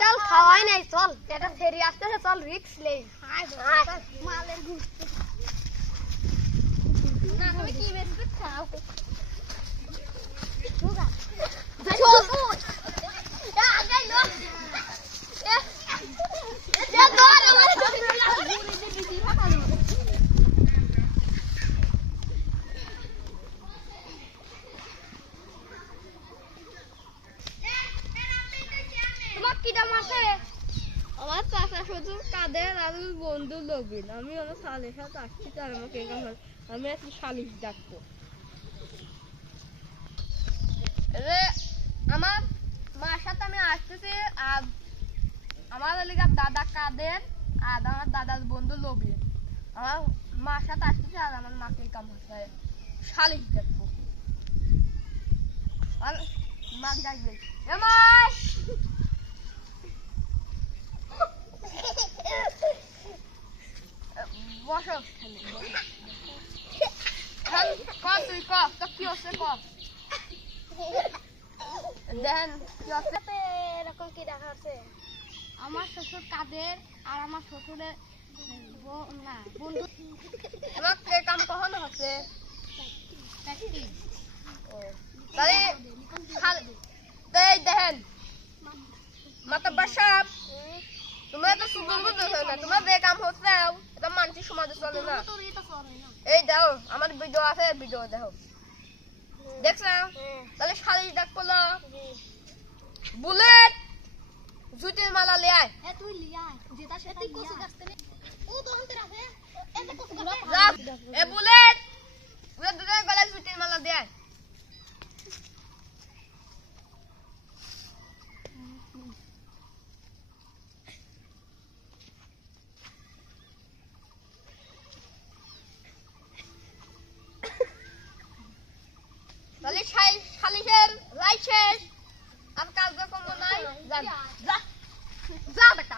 চল খাওয়াই নাই চল এটা ফেরি আসতেছে চল রিক্স নেই মালের না তুমি কি বেশি খাও আমার চাচা শুধু কাদের আমি বন্ধু লবিন আমি আমার সালের সাথে আসছি তার আমাকে আমি একটু শালিশ ডাকবো রে আমার মার সাথে আমি আসতেছি আর আমার এলাকার দাদা কাদের আর আমার দাদার বন্ধু লবিন আমার মার সাথে আসতেছি আর আমার মাকে কাম হচ্ছে শালিশ ডাকবো আর মা ডাকবে এ মাই বসো তুই কি হচ্ছে দেখেন কি হচ্ছে এরকম কি দেখা হচ্ছে আমার শ্বশুর কাদের আর আমার শ্বশুরের না বন্ধু তোমার কাম কখন হচ্ছে দেখেন মাতাব্বার সাহেব তোমরা তো সুন্দর বুঝতেছো না তোমার যে কাম হচ্ছে এটা মানসিক সমাজে চলে না এই দাও আমার ভিডিও আছে ভিডিও দেখো দেখছো তাহলে শালিশ ডাক করলো বুলেট জুতির মালা লে আয় তুই লিয়ে আয় যেটা সেটা তুই কোসি গাছতে নে ও তো অন্তে রাখে এত কোসি গাছ এ বুলেট বুলেট দুটো গলা জুতির মালা দে আয় তাহলে শালিশের রাইট শেষ আর কাজ কম নাই যা যা যা বেটা